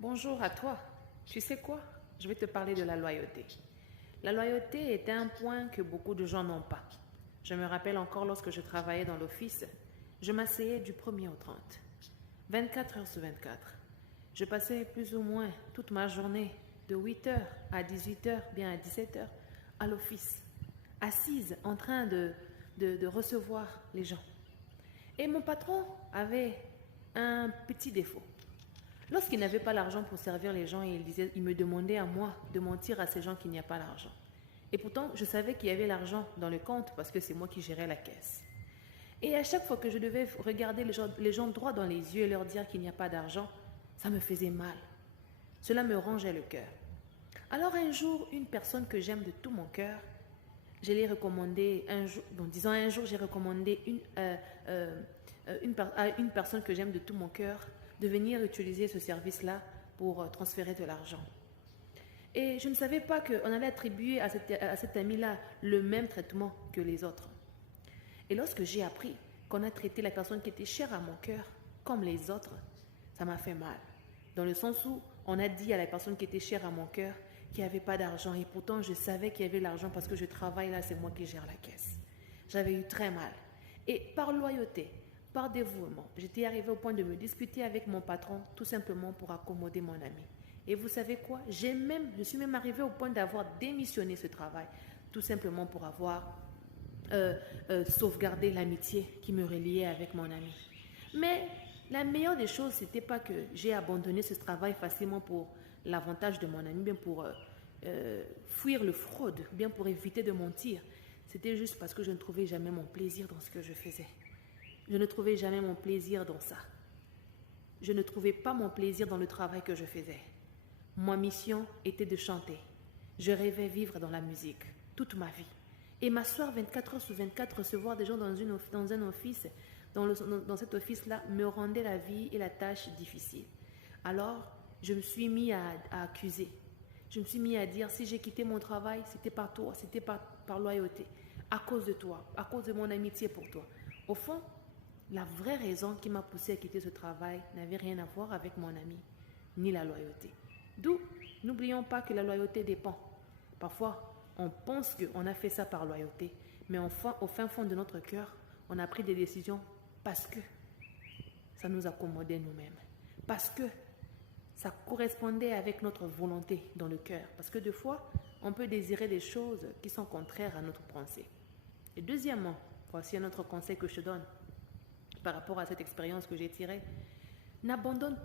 Bonjour à toi. Tu sais quoi? Je vais te parler de la loyauté. La loyauté est un point que beaucoup de gens n'ont pas. Je me rappelle encore lorsque je travaillais dans l'office, je m'asseyais du 1er au 30, 24 heures sur 24. Je passais plus ou moins toute ma journée de 8 heures à 18 heures, bien à 17 heures, à l'office, assise en train de recevoir les gens. Et mon patron avait un petit défaut. Lorsqu'il n'avait pas l'argent pour servir les gens, il me demandait à moi de mentir à ces gens qu'il n'y a pas l'argent. Et pourtant, je savais qu'il y avait l'argent dans le compte parce que c'est moi qui gérais la caisse. Et à chaque fois que je devais regarder les gens droit dans les yeux et leur dire qu'il n'y a pas d'argent, ça me faisait mal. Cela me rongeait le cœur. Alors un jour, une personne que j'aime de tout mon cœur, je l'ai recommandé un jour, disons un jour, j'ai recommandé à une personne que j'aime de tout mon cœur de venir utiliser ce service-là pour transférer de l'argent. Et je ne savais pas qu'on allait attribuer à cet ami-là le même traitement que les autres. Et lorsque j'ai appris qu'on a traité la personne qui était chère à mon cœur comme les autres, ça m'a fait mal. Dans le sens où on a dit à la personne qui était chère à mon cœur qu'il n'y avait pas d'argent. Et pourtant, je savais qu'il y avait l'argent parce que je travaille là, c'est moi qui gère la caisse. J'avais eu très mal. Et par loyauté, par dévouement, j'étais arrivée au point de me disputer avec mon patron tout simplement pour accommoder mon ami. Et vous savez quoi? Je suis même arrivée au point d'avoir démissionné ce travail tout simplement pour avoir sauvegardé l'amitié qui me reliait avec mon ami. Mais la meilleure des choses, c'était pas que j'ai abandonné ce travail facilement pour l'avantage de mon ami, bien pour fuir le fraude, bien pour éviter de mentir. C'était juste parce que je ne trouvais jamais mon plaisir dans ce que je faisais. Je ne trouvais jamais mon plaisir dans ça. Je ne trouvais pas mon plaisir dans le travail que je faisais. Ma mission était de chanter. Je rêvais vivre dans la musique toute ma vie. Et m'asseoir 24 heures sur 24, recevoir des gens dans un office, dans cet office-là, me rendait la vie et la tâche difficile. Alors, je me suis mis à accuser. Je me suis mis à dire, si j'ai quitté mon travail, c'était par toi, c'était par loyauté, à cause de toi, à cause de mon amitié pour toi. Au fond, la vraie raison qui m'a poussé à quitter ce travail n'avait rien à voir avec mon ami, ni la loyauté. D'où, n'oublions pas que la loyauté dépend. Parfois, on pense qu'on a fait ça par loyauté, mais enfin, au fin fond de notre cœur, on a pris des décisions parce que ça nous accommodait nous-mêmes, parce que ça correspondait avec notre volonté dans le cœur. Parce que des fois, on peut désirer des choses qui sont contraires à notre pensée. Et deuxièmement, voici un autre conseil que je te donne par rapport à cette expérience que j'ai tirée. N'abandonne